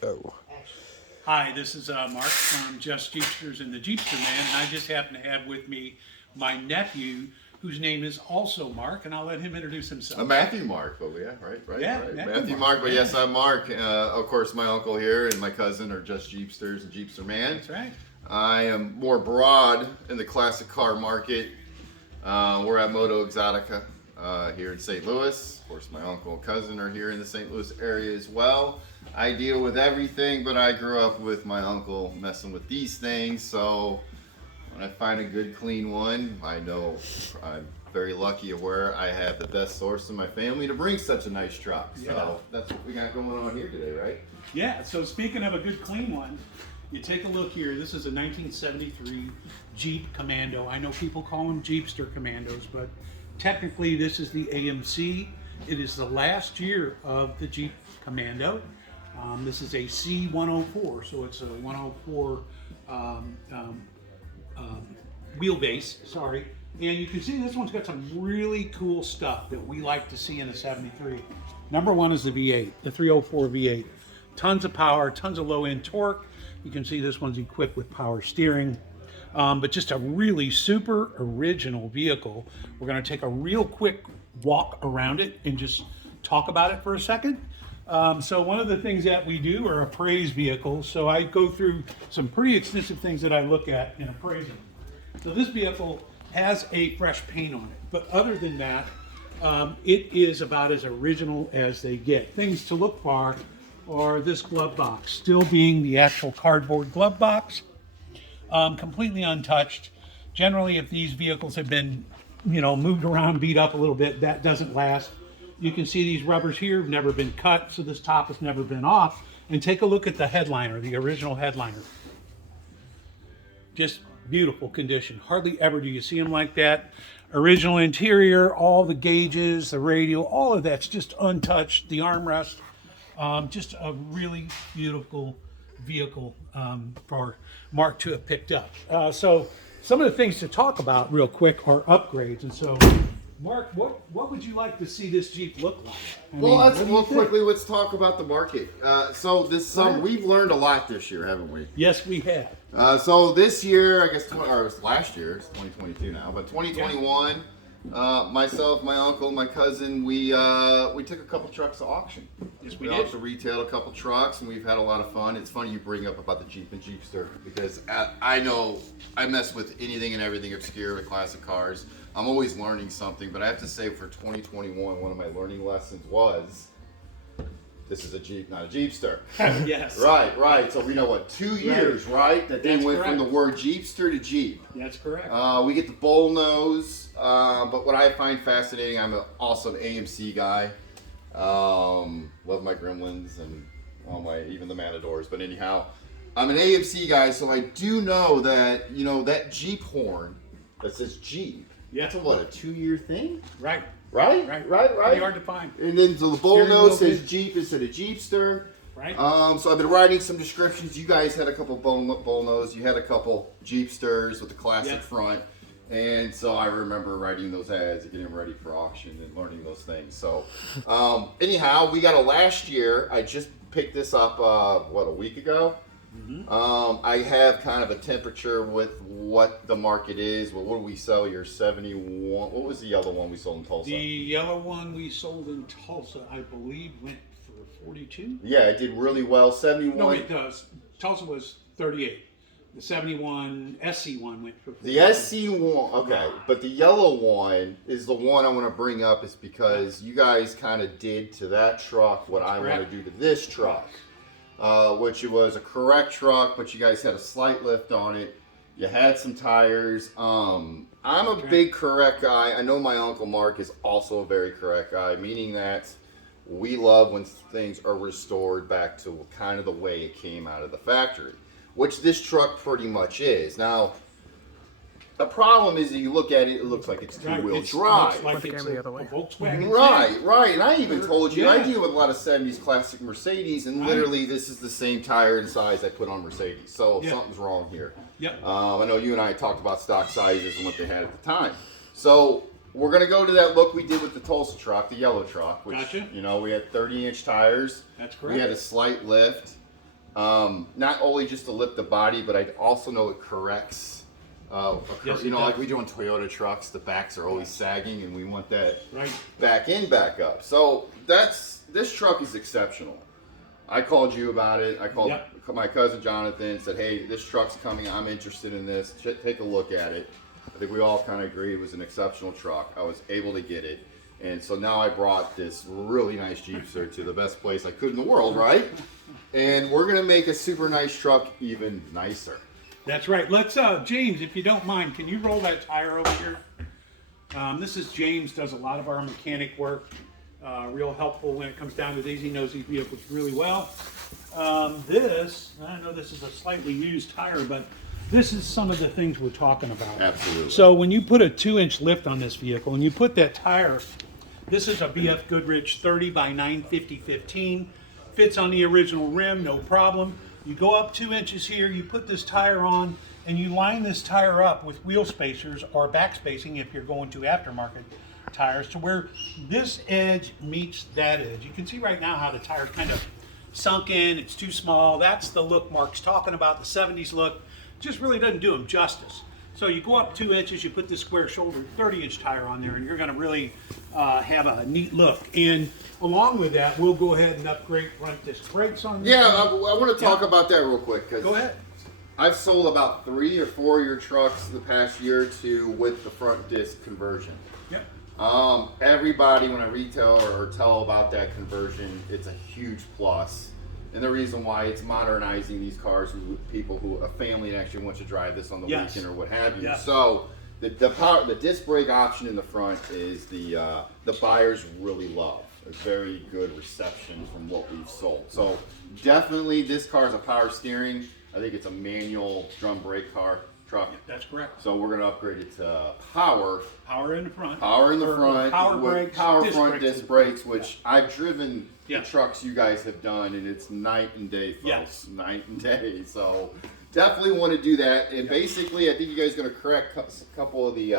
Go. Hi, this is Mark from Just Jeepsters and the Jeepster Man, and I just happen to have with me my nephew, whose name is also Mark, and I'll let him introduce himself. Matthew Mark, but yeah, right. Yeah, right. Matthew Mark, but yeah. yes, I'm Mark. Of course, my uncle here and my cousin are Just Jeepsters and Jeepster Man. That's right. I am more broad in the classic car market. We're at Moto Exotica here in St. Louis. Of course, my uncle and cousin are here in the St. Louis area as well. I deal with everything, but I grew up with my uncle messing with these things, so when I find a good, clean one, I know I'm very lucky of where I have the best source in my family to bring such a nice truck. So Yeah. that's what we got going on here today, right? Yeah, so speaking of a good clean one, you take a look here. This is a 1973 Jeep Commando. I know people call them Jeepster Commandos, but technically this is the AMC. It is the last year of the Jeep Commando. This is a C104, so it's a 104 wheelbase, sorry. And you can see this one's got some really cool stuff that we like to see in a 73. Number one is the V8, the 304 V8. Tons of power, tons of low end torque. You can see this one's equipped with power steering. But just a really super original vehicle. We're going to take a real quick walk around it and just talk about it for a second. So one of the things that we do are appraise vehicles. So I go through some pretty extensive things that I look at in appraising. So this vehicle has a fresh paint on it, but other than that, it is about as original as they get. Things to look for are this glove box, still being the actual cardboard glove box, completely untouched. Generally, if these vehicles have been, moved around, beat up a little bit, that doesn't last. You can see these rubbers here have never been cut, so this top has never been off. And take a look at the headliner, the original headliner. Just beautiful condition. Hardly ever do you see them like that. Original interior, all the gauges, the radio, all of that's just untouched. The armrest, just a really beautiful vehicle for Mark to have picked up. So some of the things to talk about real quick are upgrades. And so, Mark, what would you like to see this Jeep look like? Let's talk about the market. So this summer, we've learned a lot this year, haven't we? Yes, we have. So this year, I guess, or last year, it's 2022 now, but 2021, myself, my uncle, my cousin, we took a couple trucks to auction. Yes, we We did. also retailed a couple trucks, and we've had a lot of fun. It's funny you bring up about the Jeep and Jeepster, because I know I mess with anything and everything obscure with classic cars. I'm always learning something, but I have to say for 2021, one of my learning lessons was this is a Jeep, not a Jeepster. Yes. Right. So we know what, 2 years, right? That they That's went from correct. the word Jeepster to Jeep. That's correct. We get the Bullnose, but what I find fascinating, I'm also an AMC guy. Love my Gremlins and even the Matadors. But anyhow, I'm an AMC guy, so I do know that that Jeep horn that says Jeep. Yeah. That's a 2-year thing? Right. Right. Pretty hard to find. And then so the Bullnose says Jeep instead of Jeepster. Right. So I've been writing some descriptions. You guys had a couple Bullnose. You had a couple Jeepsters with the classic front. And so I remember writing those ads and getting them ready for auction and learning those things. So anyhow, we got a last year. I just picked this up, a week ago. Mm-hmm. I have kind of a temperature with what the market is. Well, what do we sell your 71? What was the yellow one we sold in Tulsa? The yellow one we sold in Tulsa, I believe, went for 42. Yeah, it did really well. 71. No, it does. Tulsa was 38. The 71 SC1 went for 42. The SC1, okay, but the yellow one is the one I want to bring up is because you guys kind of did to that truck what I want to do to this truck. Which it was a correct truck, but you guys had a slight lift on it. You had some tires. I'm a big correct guy. I know my Uncle Mark is also a very correct guy, meaning that we love when things are restored back to kind of the way it came out of the factory, which this truck pretty much is. Now, the problem is that you look at it, it looks like it's two-wheel drive. Like it's a Volkswagen. Right. And I even told you, I Yeah. deal with a lot of 70s classic Mercedes, and literally this is the same tire and size I put on Mercedes. So something's wrong here. Yep. I know you and I talked about stock sizes and what they had at the time. So we're going to go to that look we did with the Tulsa truck, the yellow truck, which, Gotcha. we had 30-inch tires. That's correct. We had a slight lift. Not only just to lift the body, but I also know it corrects. Yes, You know, it like does. we do on Toyota trucks, the backs are always sagging, and we want that Right. back in, back up. So this truck is exceptional. I called you about it. I called my cousin Jonathan, said, hey, this truck's coming. I'm interested in this. Take a look at it. I think we all kind of agree it was an exceptional truck. I was able to get it. And so now I brought this really nice Jeepster to the best place I could in the world, right? And we're going to make a super nice truck even nicer. That's right. Let's, James, if you don't mind, can you roll that tire over here? This is James, does a lot of our mechanic work. Real helpful when it comes down to these. He knows these vehicles really well. This, I know this is a slightly used tire, but this is some of the things we're talking about. Absolutely. So when you put a 2-inch lift on this vehicle and you put that tire, this is a BF Goodrich 30 by 950/15. Fits on the original rim, no problem. You go up 2 inches here, you put this tire on, and you line this tire up with wheel spacers or back spacing if you're going to aftermarket tires to where this edge meets that edge. You can see right now how the tire's kind of sunk in, it's too small. That's the look Mark's talking about, the 70s look. Just really doesn't do him justice. So you go up 2 inches, you put this square shoulder 30-inch tire on there, and you're going to really have a neat look. And along with that, we'll go ahead and upgrade front disc brakes on this. Yeah, I want to talk about that real quick. Go ahead. I've sold about 3 or 4 of your trucks the past year or two with the front disc conversion. Yep. Everybody, when I retail or tell about that conversion, it's a huge plus. And the reason why it's modernizing these cars with people who, a family actually wants to drive this on the weekend or what have you. Yes. So the disc brake option in the front is the buyers really love. A very good reception from what we've sold. So definitely this car is a power steering. I think it's a manual drum brake truck. That's correct. So we're going to upgrade it to power. Power in the front. Power in the front. Power with brakes. Power disc front brakes disc brakes, which I've driven Yeah. the trucks you guys have done, and it's night and day, folks. Yes. Night and day. So definitely want to do that. And basically, I think you guys are going to correct a couple of the,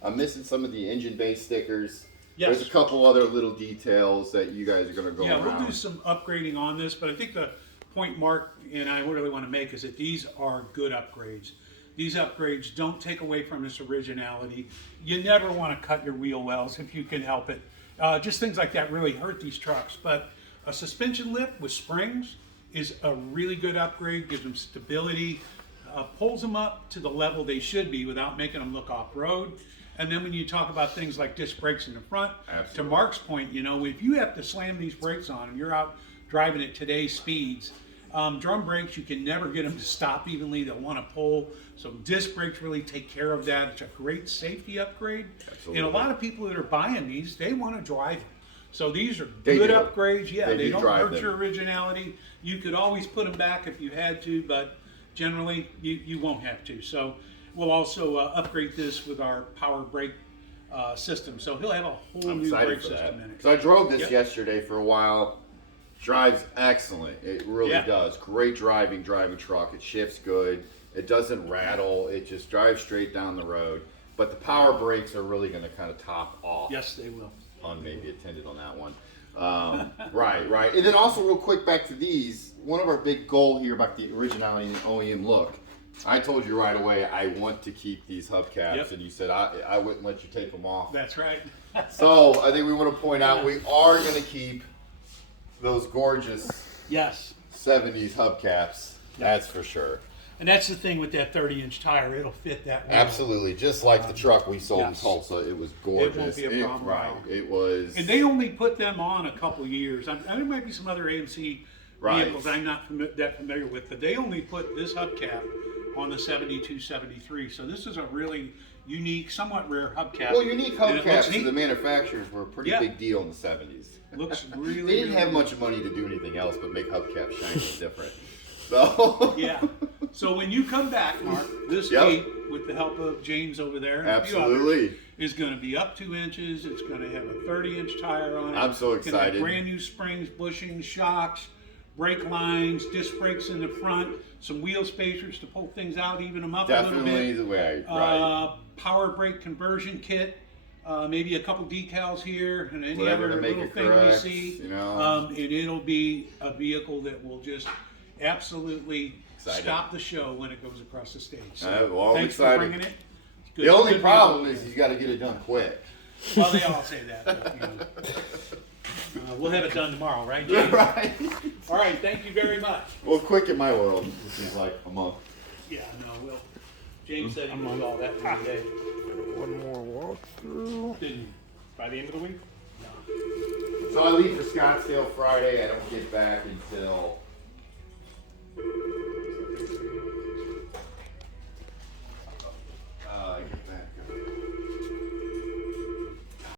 I'm missing some of the engine base stickers. Yes. There's a couple other little details that you guys are going to go around. We'll do some upgrading on this, but I think the point Mark and I really want to make is that these are good upgrades. These upgrades don't take away from this originality. You never want to cut your wheel wells if you can help it. Just things like that really hurt these trucks. But a suspension lift with springs is a really good upgrade, gives them stability, pulls them up to the level they should be without making them look off-road. And then when you talk about things like disc brakes in the front, Absolutely. to Mark's point, you know, if you have to slam these brakes on and you're out driving at today's speeds, drum brakes, you can never get them to stop evenly. They'll want to pull. So disc brakes really take care of that. It's a great safety upgrade. Absolutely. And a lot of people that are buying these, they want to drive them. So these are They good do. upgrades. Yeah, They they do don't drive hurt them. your originality. You could always put them back if you had to, but generally you won't have to. So we'll also upgrade this with our power brake system. So he'll have a whole I'm new excited brake for system that. in it. Because I drove this Yep. yesterday for a while. Drives excellent. It really Yeah. does. Great driving truck. It shifts good. It doesn't rattle. It just drives straight down the road. But the power brakes are really going to kind of top off. Yes, they will. Pun maybe attended on that one. Right. And then also real quick back to these. One of our big goal here about the originality and OEM look. I told you right away I want to keep these hubcaps, Yep. and you said I wouldn't let you take them off. That's right. So I think we want to point out we are going to keep those gorgeous Yes. 70s hubcaps. That's for sure. And that's the thing with that 30-inch tire. It'll fit that well. Absolutely. Just like the truck we sold Yes. in Tulsa, it was gorgeous. It won't be a problem at right. all. It was. And they only put them on a couple years. There might be some other AMC Right. vehicles I'm not that familiar with, but they only put this hubcap on the 72, 73. So this is a really unique, somewhat rare hubcap. Well, unique And it looks hubcaps to neat. the manufacturers were a pretty Yeah. big deal in the 70s. Looks really, They didn't have really much money to do anything else but make hubcaps shiny and different. So Yeah. So when you come back, Mark, this Yep. Jeep, with the help of James over there, and a few others, Absolutely. is going to be up 2 inches. It's going to have a 30-inch tire on it. I'm so It's gonna have excited. brand new springs, bushings, shocks, brake lines, disc brakes in the front, some wheel spacers to pull things out, even them up a Definitely little bit. the way. Right. Power brake conversion kit. Maybe a couple decals here and any Whatever other to make little it thing correct, we see. you know. And it'll be a vehicle that will just absolutely Excited. stop the show when it goes across the stage. So Well, I'm thanks excited. for bringing it. Good- The only good problem meeting. is you got to get it done quick. Well, they all say that. But, we'll have it done tomorrow, right, James? Right. All right, thank you very much. Well, quick in my world, which is like a month. Yeah, no, Will. James said he would do all that in a day. One more walkthrough. Didn't you? By the end of the week? So I leave for Scottsdale Friday. I don't get back until